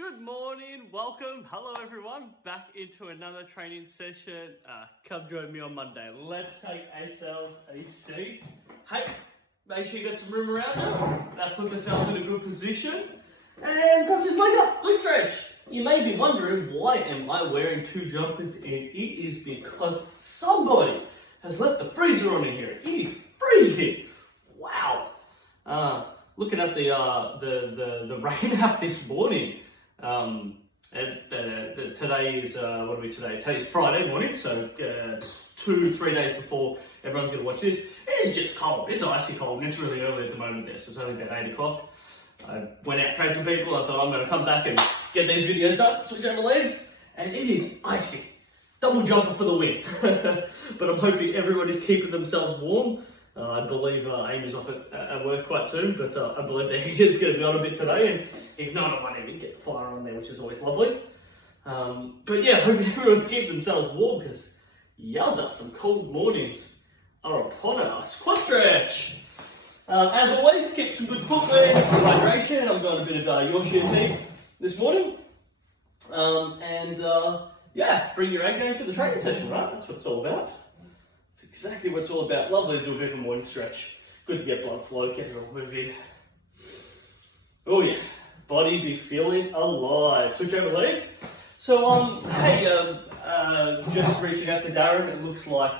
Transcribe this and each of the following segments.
Good morning, welcome, hello everyone, back into another training session. Come join me on Monday. Let's take ourselves a seat. Hey, make sure you got some room around there. That puts ourselves in a good position. And press this leg up, leg stretch. You may be wondering, why am I wearing two jumpers? And it is because somebody has left the freezer on in here. It is freezing. Wow. Looking at the rain app this morning. Today is, what are we today? Today's Friday morning, so 2-3 days before everyone's going to watch this. It is just cold. It's icy cold, and it's really early at the moment there, so it's only about 8 o'clock. I went out, trained some people. I thought I'm going to come back and get these videos done, switch over legs, and it is icy. Double jumper for the win. But I'm hoping everybody's keeping themselves warm. I believe Amy's off at work quite soon, but I believe the heater's going to be on a bit today, and if not, I might even get the fire on there, which is always lovely. But yeah, hoping everyone's keeping themselves warm, because yowza, some cold mornings are upon us. Quad stretch. As always, keep some good footwear, some hydration. I'm going a bit of Yorkshire tea this morning. Yeah, bring your A game to the training session, right? That's what it's all about. That's exactly what it's all about. Lovely to do a bit of a morning stretch. Good to get blood flow, get it all moving. Oh yeah, body be feeling alive. Switch over legs. So hey, just reaching out to Darren. It looks like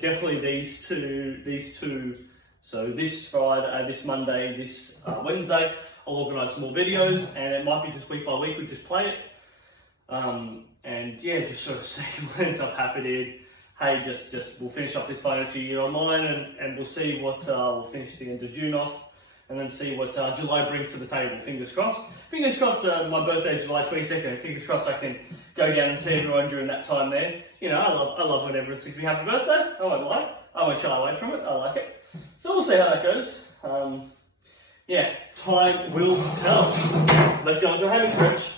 definitely these two. So this Friday, this Monday, this Wednesday, I'll organise some more videos, and it might be just week by week. We just play it, and yeah, just sort of see what ends up happening. Hey, just we'll finish off this financial year online, and we'll see what we'll finish at the end of June off, and then see what July brings to the table. Fingers crossed. Fingers crossed. My birthday is July 22nd. Fingers crossed I can go down and see everyone during that time there. You know, I love when everyone sings me happy birthday. I won't lie. I won't shy away from it. I like it. So we'll see how that goes. Yeah, time will tell. Let's go into a hammy stretch.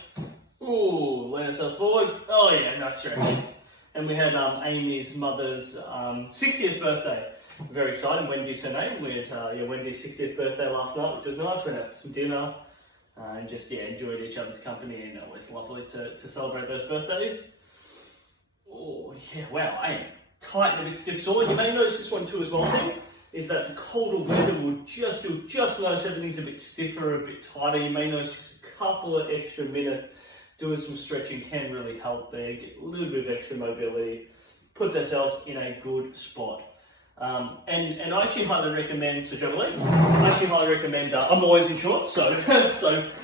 Ooh, lean ourselves forward. Oh yeah, nice stretch. And we had Amy's mother's 60th birthday. Very exciting. Wendy's her name. We had Wendy's 60th birthday last night, which was nice. We went out for some dinner and just enjoyed each other's company, and always lovely to celebrate those birthdays. Oh yeah, wow, I am tight and a bit stiff sore. You may notice this one too as well, team, is that the colder weather you'll just notice everything's a bit stiffer, a bit tighter. You may notice just a couple of extra minutes. Doing some stretching can really help there, get a little bit of extra mobility, puts ourselves in a good spot. And I actually highly recommend switch over legs. I actually highly recommend, I'm always in shorts, so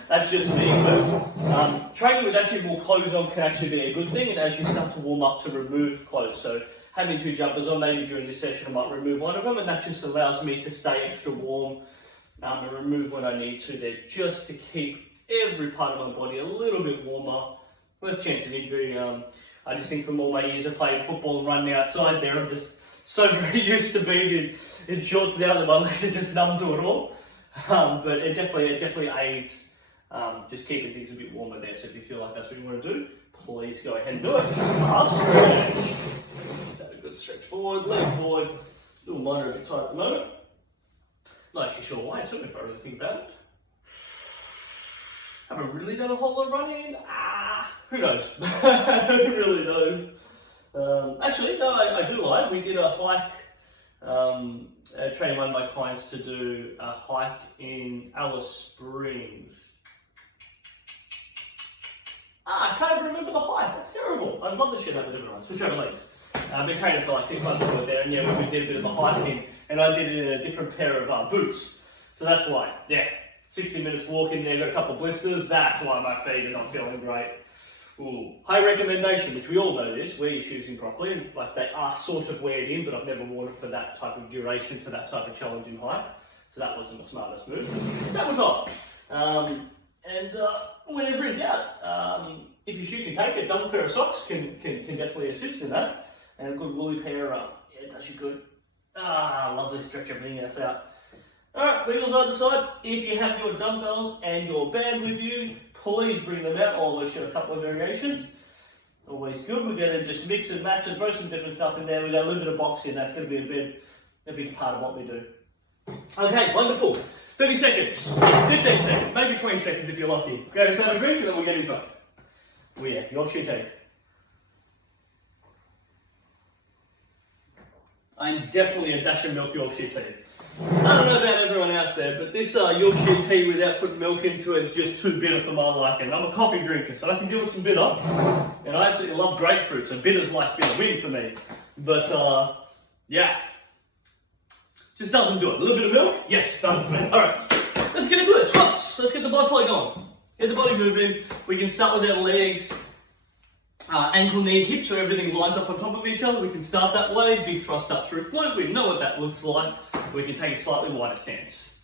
that's just me, but training with actually more clothes on can actually be a good thing, and as you start to warm up, to remove clothes. So having two jumpers on, maybe during this session I might remove one of them, and that just allows me to stay extra warm and remove when I need to there, just to keep every part of my body a little bit warmer, less chance of injury. I just think from all my years of playing football and running outside there, I'm just so very used to being in shorts now that my legs are just numb to it all. But it definitely aids just keeping things a bit warmer there. So if you feel like that's what you want to do, please go ahead and do it. Half stretch. Let's give that a good stretch forward, leg forward. Little mine are a bit tight at the moment. Not actually sure why too, if I really think about it. Haven't really done a whole lot of running. Who knows? Who really knows? Actually, no, I do lie. We did a hike, training one of my clients to do a hike in Alice Springs. I can't even remember the hike. That's terrible. I'd love to share that with everyone. Switch over legs. I've been training for like 6 months ago there, and yeah, we did a bit of a hiking, and I did it in a different pair of boots. So that's why, yeah. 60 minutes walking there, got a couple of blisters. That's why my feet are not feeling great. Ooh. High recommendation, which we all know this, wear your shoes in properly. And like they are sort of weared in, but I've never worn it for that type of duration to that type of challenging height. So that wasn't the smartest move. Tabletop. Whenever in doubt, if your shoe can take it, double pair of socks can definitely assist in that. And a good woolly pair, yeah, it does you good. Lovely, stretch everything else out. Alright, wheels either side. If you have your dumbbells and your band with you, please bring them out. I'll always show a couple of variations. Always good. We're going to just mix and match and throw some different stuff in there. We've got a little bit of boxing. That's going to be a big part of what we do. Okay, wonderful. 30 seconds, 15 seconds, maybe 20 seconds if you're lucky. Grab us have a drink and then we'll get into it. Oh yeah, Yorkshire tea. I'm definitely a dash of milk Yorkshire tea. I don't know about everyone else there, but this Yorkshire tea without putting milk into it is just too bitter for my liking. I'm a coffee drinker, so I can deal with some bitter. And I absolutely love grapefruit, so bitter's like bitter win for me. But yeah, just doesn't do it. A little bit of milk? Yes, doesn't for me. Alright, let's get into it. Squats. Let's get the blood flow going. Get the body moving. We can start with our legs. Ankle, knee, hips, so everything lines up on top of each other. We can start that way, big thrust up through glute. We know what that looks like. We can take a slightly wider stance.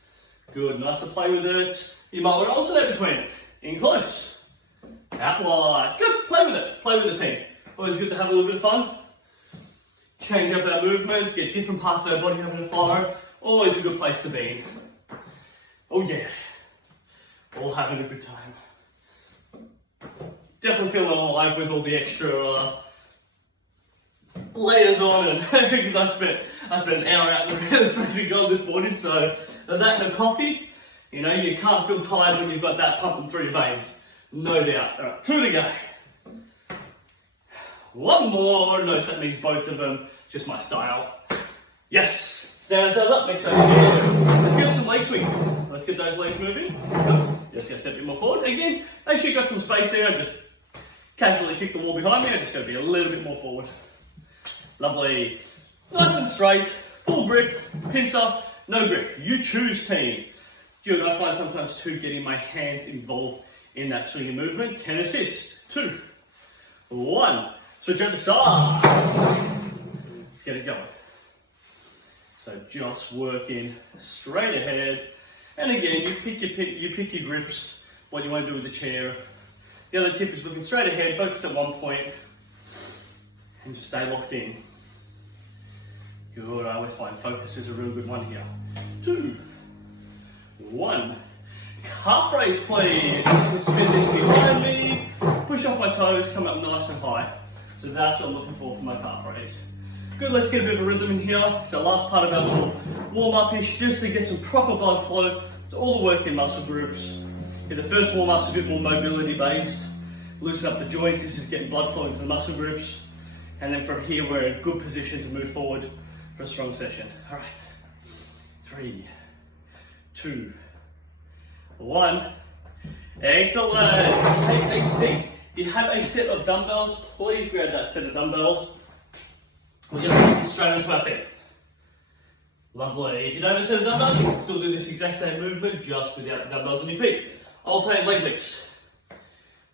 Good, nice to play with it. You might want to alternate between it. In close, out wide. Good, play with it. Play with the team. Always good to have a little bit of fun. Change up our movements, get different parts of our body having a fire. Always a good place to be. Oh yeah, all having a good time. Definitely feeling alive with all the extra layers on, and because I spent an hour out in the freezing cold this morning, so that and a coffee, you know, you can't feel tired when you've got that pumping through your veins, no doubt. All right, 2 to go. One more. Notice that means both of them, just my style. Yes, stand ourselves up, next one. Let's give it some leg swings. Let's get those legs moving. Just gonna step a bit more forward. Again, make sure you've got some space there. Just casually kick the wall behind me. I'm just going to be a little bit more forward. Lovely. Nice and straight. Full grip. Pincer. No grip. You choose, team. Good. I find sometimes too getting my hands involved in that swinging movement can assist. 2, 1. Switch over to sides. Let's get it going. So just working straight ahead. And again, you pick your grips, what you want to do with the chair. The other tip is looking straight ahead, focus at one point, and just stay locked in. Good, I always find focus is a real good one here. 2, 1. Calf raise, please. Just extend this behind me. Push off my toes, come up nice and high. So that's what I'm looking for my calf raise. Good, let's get a bit of a rhythm in here. It's the last part of our little warm-up-ish, just to get some proper blood flow to all the working muscle groups. Yeah, the first warm-up's a bit more mobility-based. Loosen up the joints, this is getting blood flow into the muscle groups. And then from here, we're in a good position to move forward for a strong session. All right, 3, 2, 1. Excellent. Take a seat. If you have a set of dumbbells, please grab that set of dumbbells. We're going to put them straight onto our feet. Lovely. If you don't have a set of dumbbells, you can still do this exact same movement just without the dumbbells on your feet. Alternate leg lifts.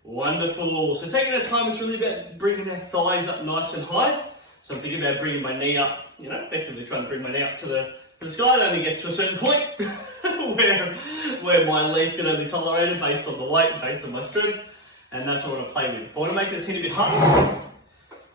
Wonderful. So taking our time is really about bringing our thighs up nice and high. So I'm thinking about bringing my knee up, you know, effectively trying to bring my knee up to the sky. It only gets to a certain point where my legs can only tolerate it based on the weight and based on my strength. And that's what I want to play with. If I want to make it a teeny bit harder,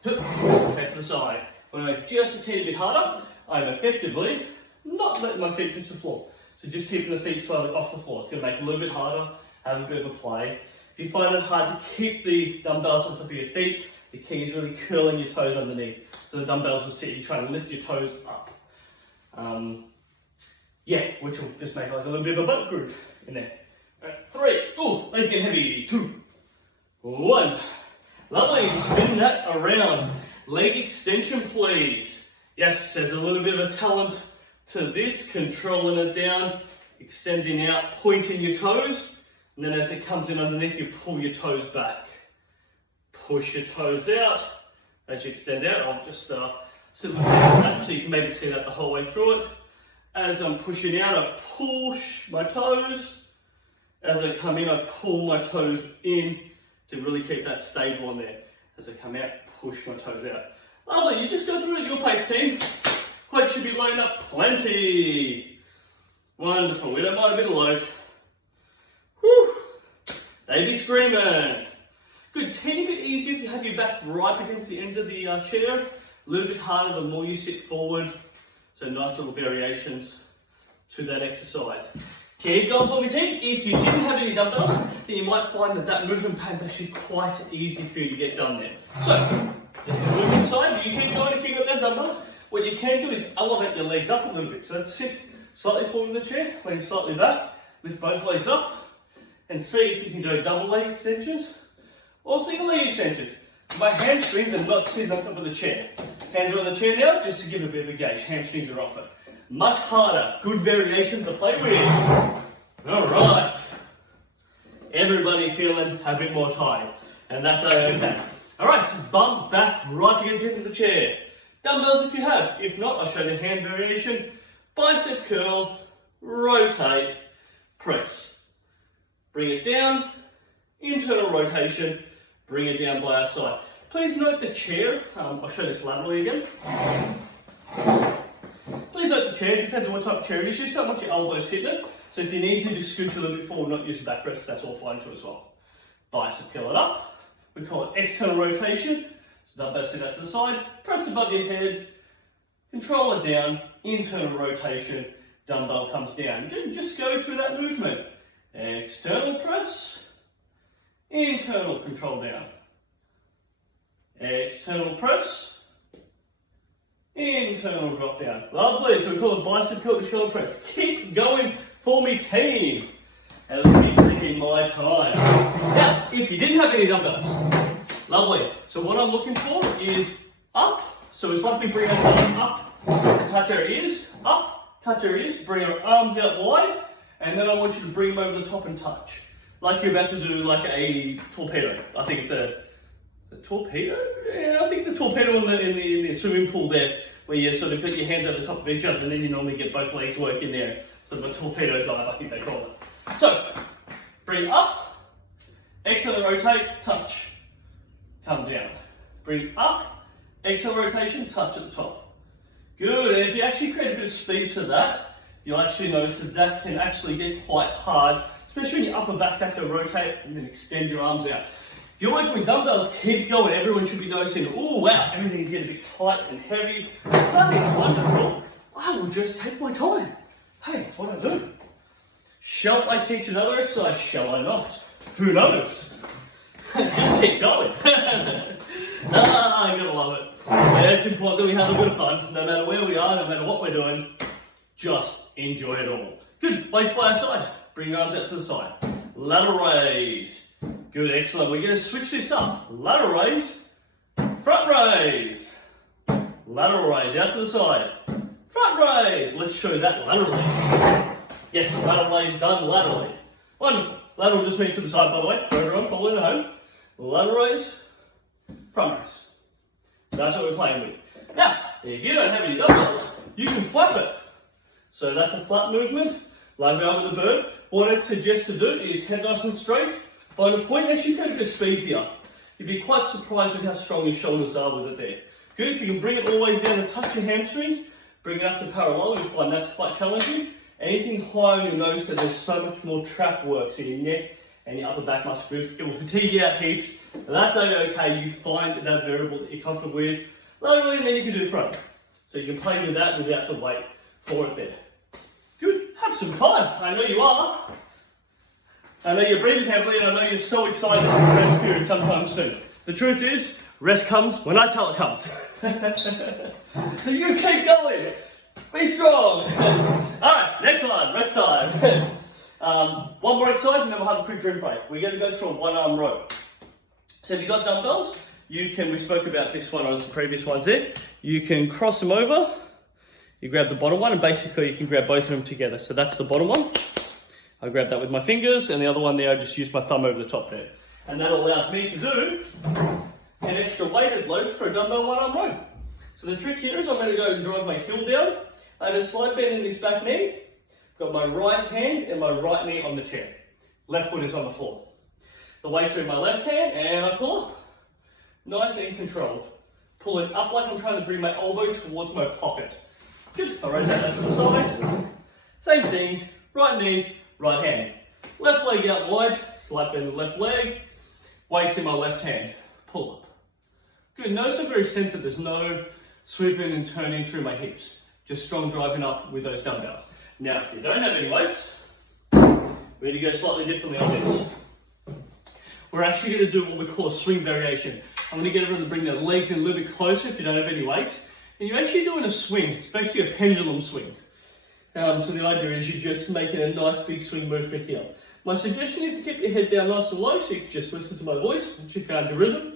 take to the side. If I want to make it just a teeny bit harder, I'm effectively not letting my feet touch the floor. So just keeping the feet slightly off the floor. It's going to make it a little bit harder, have a bit of a play. If you find it hard to keep the dumbbells on top of your feet, the key is really curling your toes underneath. So the dumbbells will sit, you try to lift your toes up. Yeah, which will just make like a little bit of a butt groove in there. All right, 3, ooh, let's get heavy. 2, 1. Lovely, spin that around. Leg extension, please. Yes, there's a little bit of a talent to this, controlling it down, extending out, pointing your toes, and then as it comes in underneath, you pull your toes back. Push your toes out. As you extend out, I'll just sit like that so you can maybe see that the whole way through it. As I'm pushing out, I push my toes. As I come in, I pull my toes in to really keep that stable on there. As I come out, push my toes out. Lovely, you just go through it at your pace, team. Quad should be loading up plenty. Wonderful, we don't mind a bit of load. Whew. They be screaming. Good, teeny bit easier if you have your back right against the end of the chair. A little bit harder the more you sit forward. So nice little variations to that exercise. Keep going for me, team. If you didn't have any dumbbells, then you might find that movement pattern's actually quite easy for you to get done there. So, this is moving side. You keep going if you've got those dumbbells. What you can do is elevate your legs up a little bit. So let's sit slightly forward in the chair, lean slightly back, lift both legs up, and see if you can do double leg extensions or single leg extensions. My hamstrings are not sitting on top of the chair. Hands are on the chair now, just to give a bit of a gauge. Hamstrings are off it. Much harder. Good variations to play with. All right. Everybody feeling a bit more tired, and that's okay. All right, bum back right against the end of the chair. Dumbbells if you have. If not, I'll show you the hand variation. Bicep curl, rotate, press. Bring it down, internal rotation, bring it down by our side. Please note the chair. I'll show this laterally again. Please note the chair. It depends on what type of chair it is. You just don't want your elbows hitting it. So if you need to, just scoot a little bit forward, not use the backrest. That's all fine too as well. Bicep curl it up. We call it external rotation. So dumbbell sit out to the side. Press above your head. Control it down. Internal rotation. Dumbbell comes down. Just go through that movement. External press. Internal control down. External press. Internal drop down. Lovely. So we call it bicep curl to shoulder press. Keep going for me, team. And let me taking my time. Now, if you didn't have any dumbbells, lovely. So what I'm looking for is up. So it's like we bring ourselves up to touch our ears. Up, touch our ears. Bring our arms out wide. And then I want you to bring them over the top and touch. Like you're about to do like a torpedo. I think it's a torpedo? Yeah, I think the torpedo in the swimming pool there, where you sort of put your hands over the top of each other and then you normally get both legs working there. Sort of a torpedo dive, I think they call it. So, bring up, external rotate, touch, come down. Bring up, external rotation, touch at the top. Good, and if you actually create a bit of speed to that, you'll actually notice that that can actually get quite hard, especially when your upper back have to rotate and then extend your arms out. If you're working with dumbbells, keep going. Everyone should be noticing, oh wow, everything's getting a bit tight and heavy. That is wonderful. I will just take my time. Hey, it's what I do. Shall I teach another exercise? Shall I not? Who knows? Just keep going. I gotta love it. Yeah, it's important that we have a bit of fun, no matter where we are, no matter what we're doing. Just enjoy it all. Good, weights by our side. Bring your arms out to the side. Lateral raise. Good, excellent. We're going to switch this up. Lateral raise, front raise. Lateral raise, out to the side. Front raise. Let's show that laterally. Yes, lateral raise done laterally. Wonderful. Lateral just means to the side, by the way, for everyone following at home. Lateral raise, front raise. That's what we're playing with. Now, if you don't have any dumbbells, you can flap it. So that's a flat movement, like we are with a bird. What I'd suggest to do is head nice and straight. Find a point, actually get a bit of speed here. You'd be quite surprised with how strong your shoulders are with it there. Good, if you can bring it all the way down and touch your hamstrings, bring it up to parallel, you'll find that's quite challenging. Anything higher, you'll notice that there's so much more trap work, so your neck and your upper back muscle groups. It will fatigue you out heaps, and that's okay. You find that variable that you're comfortable with, laterally, and then you can do front. So you can play with that without the weight for it there. Good, have some fun. I know you are. I know you're breathing heavily, and I know you're so excited for the rest period sometime soon. The truth is, rest comes when I tell it comes. So you keep going. Be strong. Alright, next one, rest time. One more exercise and then we'll have a quick drink break. We're going to go through a one-arm row. So if you've got dumbbells, we spoke about this one as the previous ones there. You can cross them over, you grab the bottom one, and basically you can grab both of them together. So that's the bottom one. I grab that with my fingers, and the other one there, I just use my thumb over the top there. And that allows me to do an extra weighted load for a dumbbell one-arm row. So the trick here is I'm going to go and drive my heel down. I have a slight bend in this back knee. Got my right hand and my right knee on the chair. Left foot is on the floor. The weights are in my left hand, and I pull up. Nice and controlled. Pull it up like I'm trying to bring my elbow towards my pocket. Good. I rotate that to the side. Same thing. Right knee, right hand. Left leg out wide. Slight bend the left leg. Weights in my left hand. Pull up. Good. Notice I'm very centered. There's no swiveling and turning through my hips. Just strong driving up with those dumbbells. Now, if you don't have any weights, we're going to go slightly differently on this. We're actually going to do what we call a swing variation. I'm going to get everyone to bring their legs in a little bit closer if you don't have any weights. And you're actually doing a swing. It's basically a pendulum swing. So the idea is you're just making a nice big swing movement here. My suggestion is to keep your head down nice and low, so you can just listen to my voice once you found your rhythm,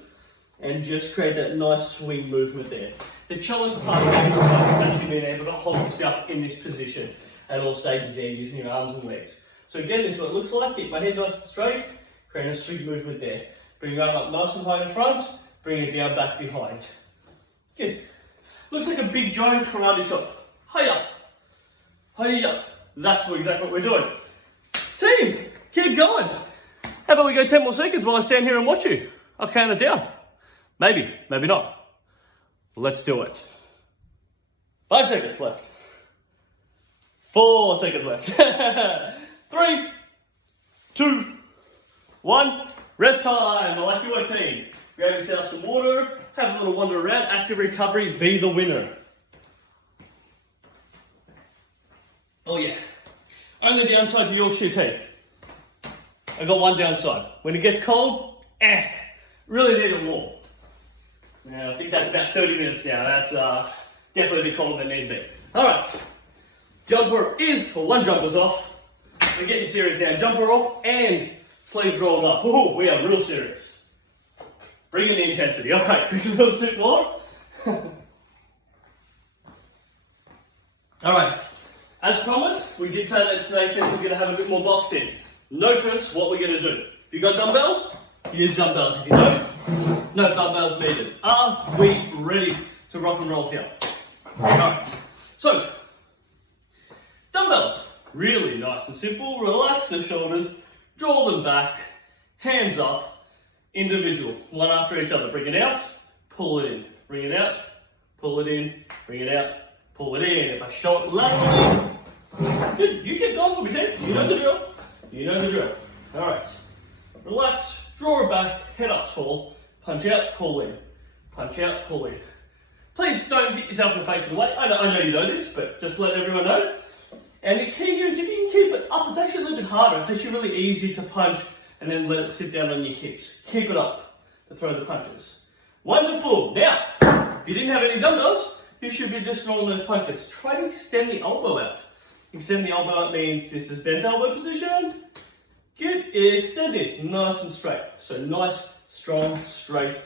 and just create that nice swing movement there. The challenge part of the exercise is actually being able to hold yourself in this position at all stages there, using your arms and legs. So again, this is what it looks like. Keep my head nice and straight, create a swing movement there. Bring your arm up nice and high in front, bring it down back behind. Good. Looks like a big giant karate chop. Hiya! Hiya! That's exactly what we're doing. Team, keep going. How about we go 10 more seconds while I stand here and watch you? I'll count it down. Maybe, maybe not. Let's do it. 5 seconds left. 4 seconds left. 3, 2, 1. Rest time. I like your work, team. Grab yourself some water, have a little wander around. Active recovery, be the winner. Oh yeah. Only downside to Yorkshire tea. I got one downside. When it gets cold, really need it warm. Now, I think that's about 30 minutes now. That's definitely a bit colder than it needs to be. Alright. Jumper is, or one jumper's off. We're getting serious now. Jumper off and sleeves rolled up. Ooh, we are real serious. Bring in the intensity. Alright, quick little sip more. Alright. As promised, we did say that today's session was going to have a bit more boxing. Notice what we're going to do. If you've got dumbbells, use dumbbells. If you don't, no dumbbells needed. Are we ready to rock and roll here? Alright, so, dumbbells. Really nice and simple. Relax the shoulders, draw them back, hands up, individual, one after each other. Bring it out, pull it in. Bring it out, pull it in, bring it out, pull it in. If I show it laterally, good, you keep going for me, team. You know the drill. You know the drill. Alright, relax, draw it back, head up tall, punch out, pull in. Punch out, pull in. Please don't hit yourself in the face with the weight. I know you know this, but just let everyone know. And the key here is if you can keep it up, it's actually a little bit harder. It's actually really easy to punch and then let it sit down on your hips. Keep it up to throw the punches. Wonderful. Now, if you didn't have any dumbbells, you should be just rolling those punches. Try to extend the elbow out. Extend the elbow out means this is bent elbow position. Good. Extend it. Nice and straight. So nice, strong, straight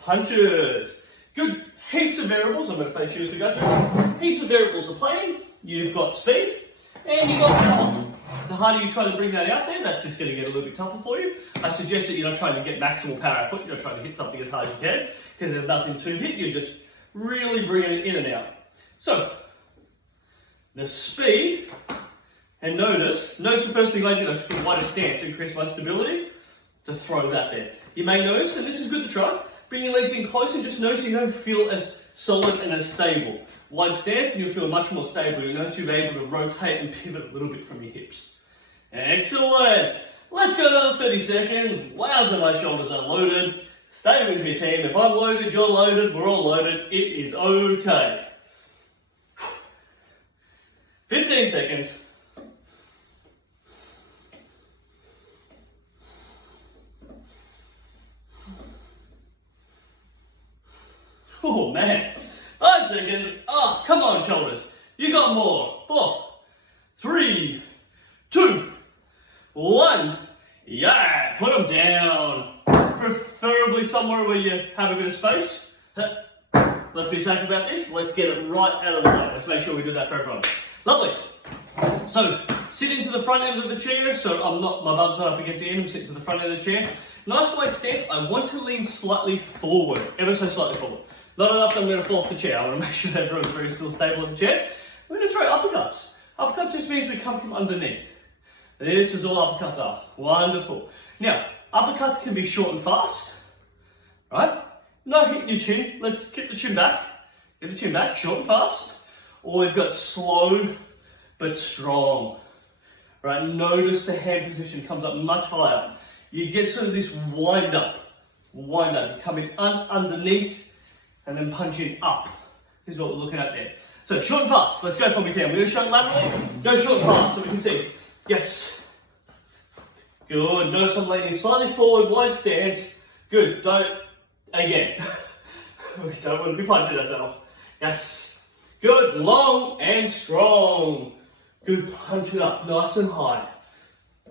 punches. Good. Heaps of variables. I'm going to face you as we go through this. Heaps of variables are playing. You've got speed and you've got power. The harder you try to bring that out there, that's just going to get a little bit tougher for you. I suggest that you're not trying to get maximal power output. You're not trying to hit something as hard as you can because there's nothing to hit. You're just really bringing it in and out. So, the speed, and notice the first thing I did, I took a wider stance to increase my stability to throw that there. You may notice, and this is good to try, bring your legs in close and just notice you don't feel as solid and as stable. Wide stance and you'll feel much more stable. You notice you'll be able to rotate and pivot a little bit from your hips. Excellent. Let's go another 30 seconds. Wowza, my shoulders are loaded. Stay with me, team. If I'm loaded, you're loaded, we're all loaded. It is okay. 15 seconds. Oh man, 5 seconds. Oh, come on, shoulders. You got more. 4, 3, 2, 1. Yeah, put them down. Preferably somewhere where you have a bit of space. Let's be safe about this. Let's get it right out of the way. Let's make sure we do that for everyone. Lovely. So, sit into the front end of the chair. So my bum's not up against the end. I'm sitting to the front end of the chair. Nice wide stance. I want to lean slightly forward, ever so slightly forward. Not enough that I'm going to fall off the chair. I want to make sure that everyone's very still stable in the chair. We're going to throw uppercuts. Uppercuts just means we come from underneath. This is all uppercuts are. Wonderful. Now, uppercuts can be short and fast, right? Not hitting your chin. Let's keep the chin back. Get the chin back, short and fast. Or we've got slow but strong, right? Notice the hand position comes up much higher. You get sort of this wind up. You're coming underneath and then punching up. This is what we're looking at there. So short and fast. Let's go for me, team. We're going to short laterally. Go short and fast so we can see. Yes. Good. Notice I'm leaning slightly forward, wide stance. Good. Again. We don't want to be punching ourselves. Yes. Good. Long and strong. Good, punch it up, nice and high.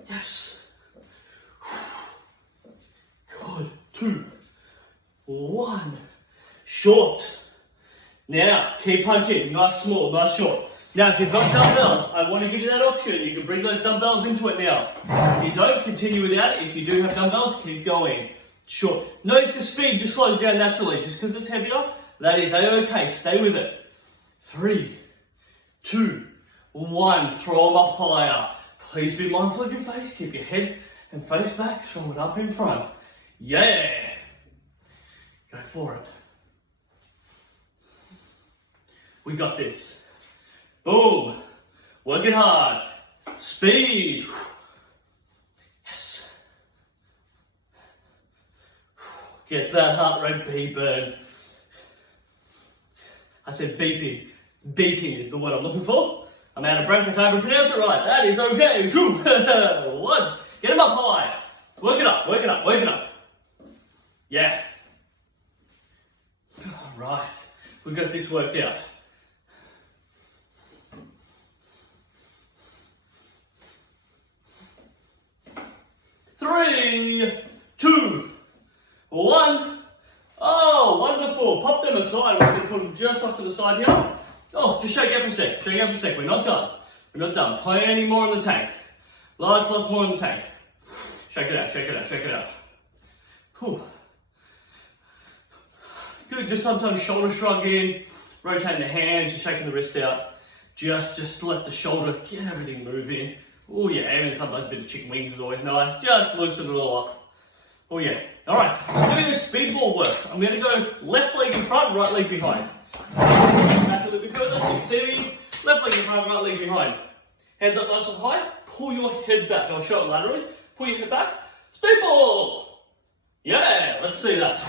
Yes. Good, 2, 1. Short. Now, keep punching, nice small, nice short. Now, if you've got dumbbells, I want to give you that option. You can bring those dumbbells into it now. If you don't, continue without it. If you do have dumbbells, keep going. Short. Notice the speed just slows down naturally. Just because it's heavier, that is okay. Stay with it. 3, 2, 1. Throw them up higher. Please be mindful of your face. Keep your head and face back. Throw it up in front. Yeah. Go for it. We got this. Boom. Working hard. Speed. Yes. Gets that heart rate beeping. I said beeping. Beating is the word I'm looking for. I'm out of breath. I can't even pronounce it right. That is okay. 2, 1. Get him up high. Work it up. Work it up. Work it up. Yeah. Right. We got this worked out. 3, 2, 1. Oh, wonderful. Pop them aside. We're going to put them just off to the side here. Oh, just shake out for a sec. Shake out for a sec. We're not done. We're not done. Plenty more in the tank. Lots more in the tank. Shake it out, shake it out, shake it out. Whew. Good, just sometimes shoulder shrug in, rotating the hands, just shaking the wrist out. Just let the shoulder get everything moving. Oh yeah, even sometimes a bit of chicken wings is always nice. Just loosen it all up. Oh yeah. All right, so I'm going to do speedball work. I'm going to go left leg in front, right leg behind. Back a little bit further so you can see me. Left leg in front, right leg behind. Hands up nice and high. Pull your head back. I'll show it laterally. Pull your head back. Speedball! Yeah, let's see that.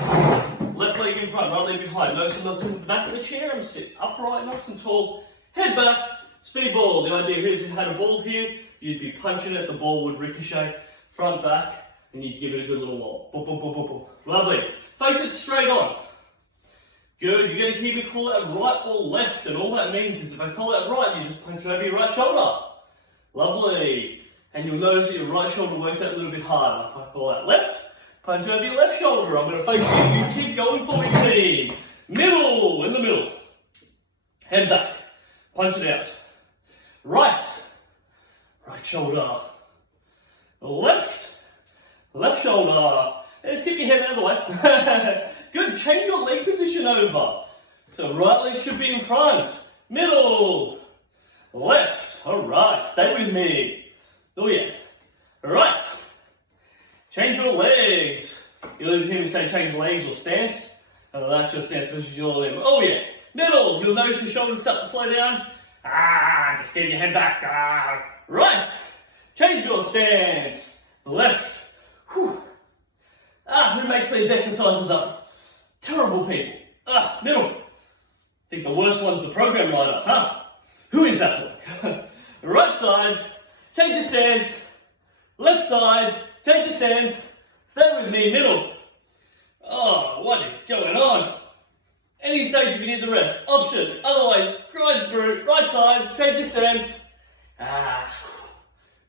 Left leg in front, right leg behind. Notice I'm not sitting in the back of the chair. I'm sitting upright, nice and tall. Head back. Speedball. The idea here is if you had a ball here, you'd be punching it. The ball would ricochet front, back, and you'd give it a good little wall. Boop, boop, boop, boop, boop. Lovely. Face it straight on. Good. You're going to hear me call out right or left, and all that means is if I call out right, you just punch over your right shoulder. Lovely. And you'll notice that your right shoulder works out a little bit harder. If I call out left, punch over your left shoulder. I'm going to face you. You keep going for me, team. Middle, in the middle. Head back. Punch it out. Right. Right shoulder. Left. Left shoulder. And skip your head the other way. Good. Change your leg position over. So right leg should be in front. Middle. Left. All right. Stay with me. Oh yeah. Right. Change your legs. You'll either hear me say change legs or stance. And that's your stance position. Oh yeah. Middle. You'll notice your shoulders start to slow down. Just get your head back. Right. Change your stance. Left. Whew. Who makes these exercises up? Terrible people. Middle. I think the worst one's the program writer, huh? Who is that bloke? Right side. Change your stance. Left side. Change your stance. Stay with me. Middle. Oh, what is going on? Any stage if you need the rest. Option. Otherwise, grind through. Right side. Change your stance.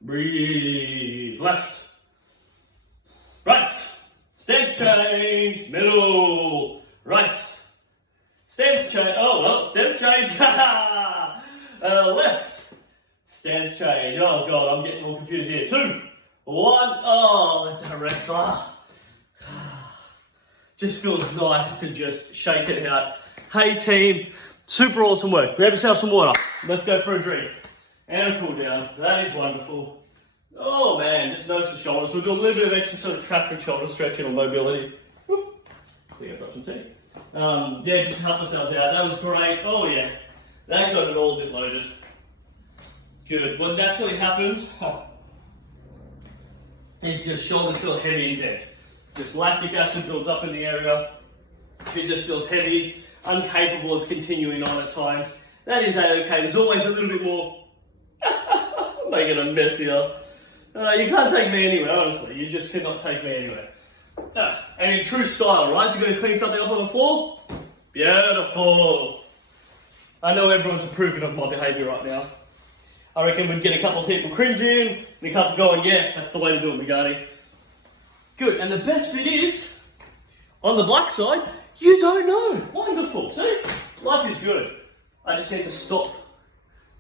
Breathe. Left. Right. Stance change. Middle. Right. Stance change. Oh, well, stance change. Left. Stance change. Oh, God, I'm getting all confused here. 2, 1. Oh, that directs. Just feels nice to just shake it out. Hey, team. Super awesome work. Grab yourself some water. Let's go for a drink. And a cool down. That is wonderful. Oh, man. Just notice the shoulders. We'll do a little bit of extra sort of trap and shoulder stretching or mobility. Clear up some tea. Yeah, just help ourselves out. That was great. Oh, yeah. That got it all a bit loaded. Good. What naturally happens is just shoulders feel heavy and dead. Just lactic acid builds up in the area. She just feels heavy, incapable of continuing on at times. That is okay. There's always a little bit more. I'm making a mess here. You can't take me anywhere, honestly. You just cannot take me anywhere. And in true style, right? You're going to clean something up on the floor? Beautiful. I know everyone's approving of my behaviour right now. I reckon we'd get a couple of people cringing, and a couple going, yeah, that's the way to do it, Mugani. Good, and the best bit is, on the black side, you don't know. Wonderful, see? Life is good. I just need to stop.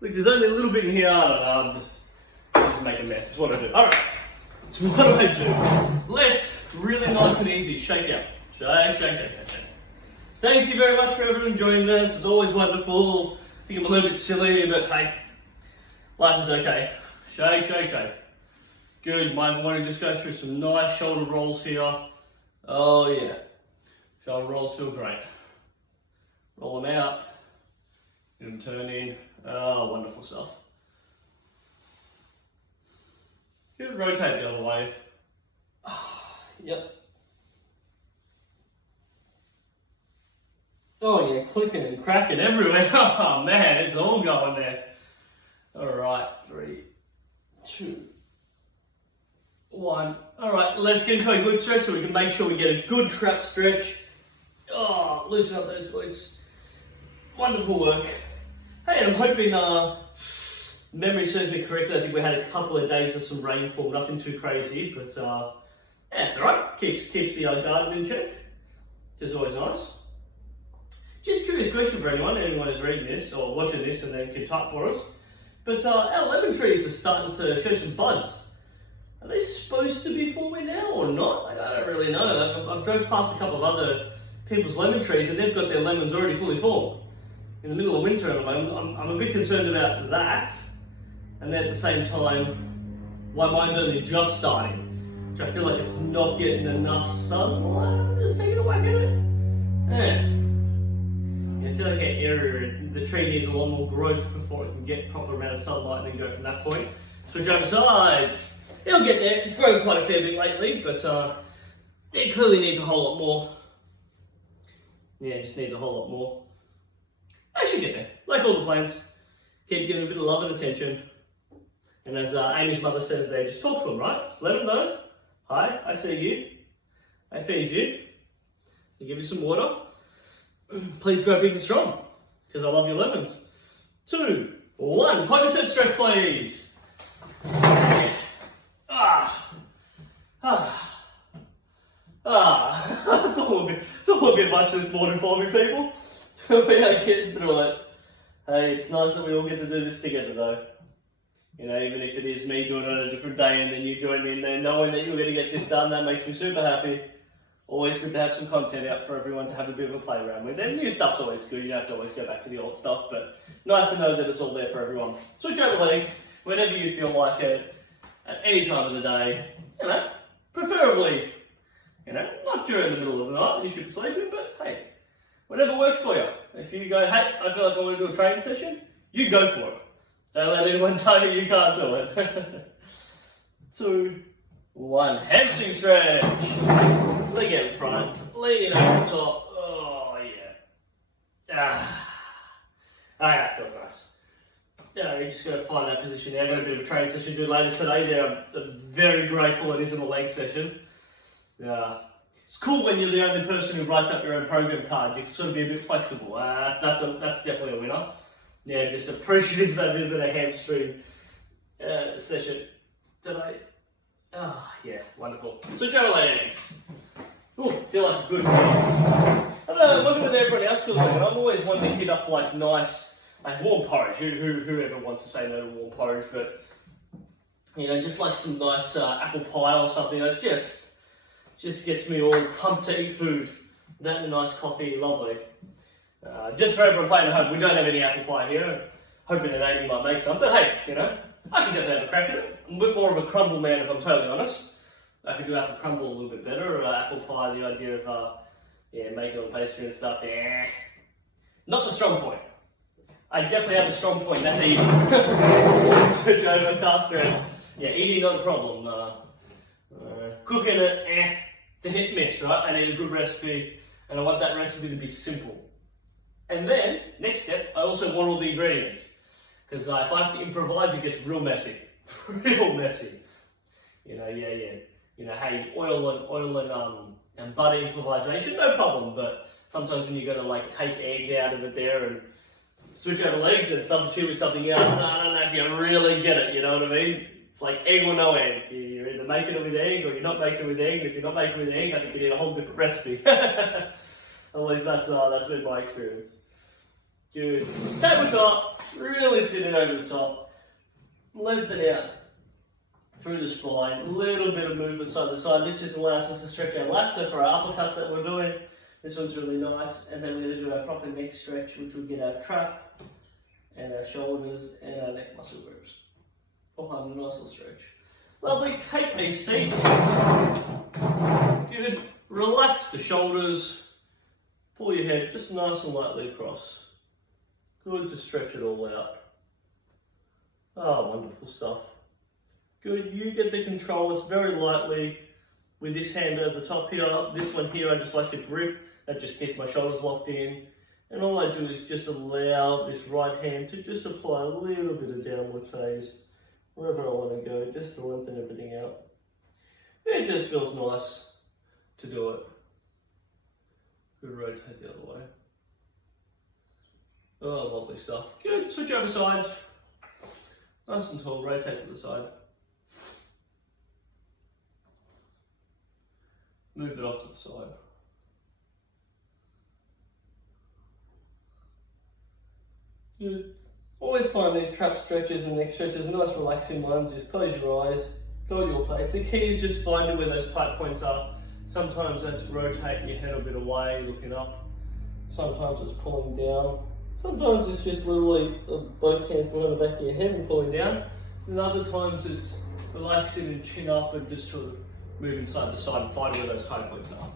Look, there's only a little bit in here, I don't know, I'm just make a mess, that's what I do. Alright, so what do I do? Let's, really nice and easy, shake out. Shake, shake, shake, shake, shake. Thank you very much for everyone joining us. It's always wonderful. I think I'm a little bit silly, but hey, life is okay. Shake, shake, shake. Good. Might want to just go through some nice shoulder rolls here. Oh yeah. Shoulder rolls feel great. Roll them out. Get them turn in. Oh, wonderful stuff. Good. Rotate the other way. Yep. Oh yeah, clicking and cracking everywhere. Oh man, it's all going there. Alright, 3, 2, 1. Alright, let's get into a good stretch so we can make sure we get a good trap stretch. Oh, loosen up those glutes. Wonderful work. Hey, and I'm hoping memory serves me correctly. I think we had a couple of days of some rainfall, nothing too crazy, but yeah, it's alright. Keeps the garden in check, which is always nice. Just curious question for anyone who's reading this or watching this and then can type for us. But our lemon trees are starting to show some buds. Are they supposed to be forming now or not? Like, I don't really know. I've drove past a couple of other people's lemon trees and they've got their lemons already fully formed. In the middle of winter at the moment, I'm a bit concerned about that. And then at the same time, my mine's only just starting. Which I feel like it's not getting enough sunlight. I'm just taking a whack at it. Yeah. I feel like that area, the tree needs a lot more growth before it can get proper amount of sunlight and then go from that point. Switch over sides. It'll get there. It's grown quite a fair bit lately, but it clearly needs a whole lot more. Yeah, it just needs a whole lot more. I should get there. Like all the plants, keep giving a bit of love and attention. And as Amy's mother says there, just talk to them, right? Just let them know. Hi, I see you. I feed you. I give you some water. Please grow big and strong, because I love your lemons. 2, 1, quadricep stretch, please. It's all a bit much this morning for me, people. We are getting through it. Hey, it's nice that we all get to do this together, though. You know, even if it is me doing it on a different day and then you join in there, knowing that you're going to get this done, that makes me super happy. Always good to have some content out for everyone to have a bit of a play around with. And new stuff's always good, you don't have to always go back to the old stuff, but nice to know that it's all there for everyone. Switch over legs whenever you feel like it, at any time of the day, you know, preferably, you know, not during the middle of the night, you should be sleeping, but hey, whatever works for you. If you go, hey, I feel like I want to do a training session, you go for it. Don't let anyone tell you you can't do it. 2, 1, hamstring stretch. Leg out in front, leg over the top. Oh yeah. That feels nice. Yeah, you just got to find that position there. I've got a bit of a training session to do later today. There, I'm very grateful it isn't a leg session. It's cool when you're the only person who writes up your own program card. You can sort of be a bit flexible. That's definitely a winner. Yeah, just appreciative that isn't a hamstring session today. Yeah, wonderful. Switch over legs. Ooh, feel like a good feeling. I don't know, I wonder what everybody else feels like. I'm always wanting to hit up like nice, like warm porridge. Whoever wants to say no to warm porridge, but you know, just like some nice apple pie or something. That just gets me all pumped to eat food. That and a nice coffee, lovely. Just for everyone playing at home, we don't have any apple pie here. Hoping that Amy might make some, but hey, you know, I can definitely have a crack at it. I'm a bit more of a crumble man if I'm totally honest. I could do apple crumble a little bit better, or apple pie, the idea of making it on pastry and stuff, not the strong point. I definitely have a strong point, that's eating. Switch over, calf stretch. Yeah, eating not a problem. Cooking it, it's a hit miss, right? I need a good recipe, and I want that recipe to be simple. And then, next step, I also want all the ingredients. Because if I have to improvise, it gets real messy. Real messy. You know, You know, hey, oil and butter improvisation, no problem. But sometimes when you got to like take egg out of it there and switch over legs and substitute with something else. I don't know if you really get it, you know what I mean? It's like egg or no egg. You're either making it with egg or you're not making it with egg. And if you're not making it with egg, I think you need a whole different recipe. At least that's been my experience. Good. Tabletop, really sitting over the top. Lengthen out through the spine. A little bit of movement side to side. This just allows us to stretch our lats. So for our uppercuts that we're doing, this one's really nice. And then we're going to do our proper neck stretch, which will get our trap and our shoulders and our neck muscle groups. All have a nice little stretch. Lovely. Take a seat. Good. Relax the shoulders. Pull your head just nice and lightly across. Good to stretch it all out. Oh, wonderful stuff. Good. You get the control. It's very lightly with this hand over the top here. This one here, I just like to grip. That just keeps my shoulders locked in. And all I do is just allow this right hand to just apply a little bit of downward phase wherever I want to go, just to lengthen everything out. It just feels nice to do it. Good, rotate the other way. Oh, lovely stuff. Good, switch over sides. Nice and tall, rotate to the side. Move it off to the side. Good. Always find these trap stretches and neck stretches, nice relaxing ones. Just close your eyes, go to your place. The key is just finding where those tight points are. Sometimes that's rotating your head a bit away, looking up. Sometimes it's pulling down. Sometimes it's just literally both hands behind the back of your head and pulling down. And other times it's relaxing and chin up and just sort of moving side to side and finding where those tight points are.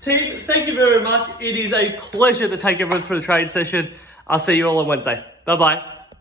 Team, thank you very much. It is a pleasure to take everyone through the training session. I'll see you all on Wednesday. Bye-bye.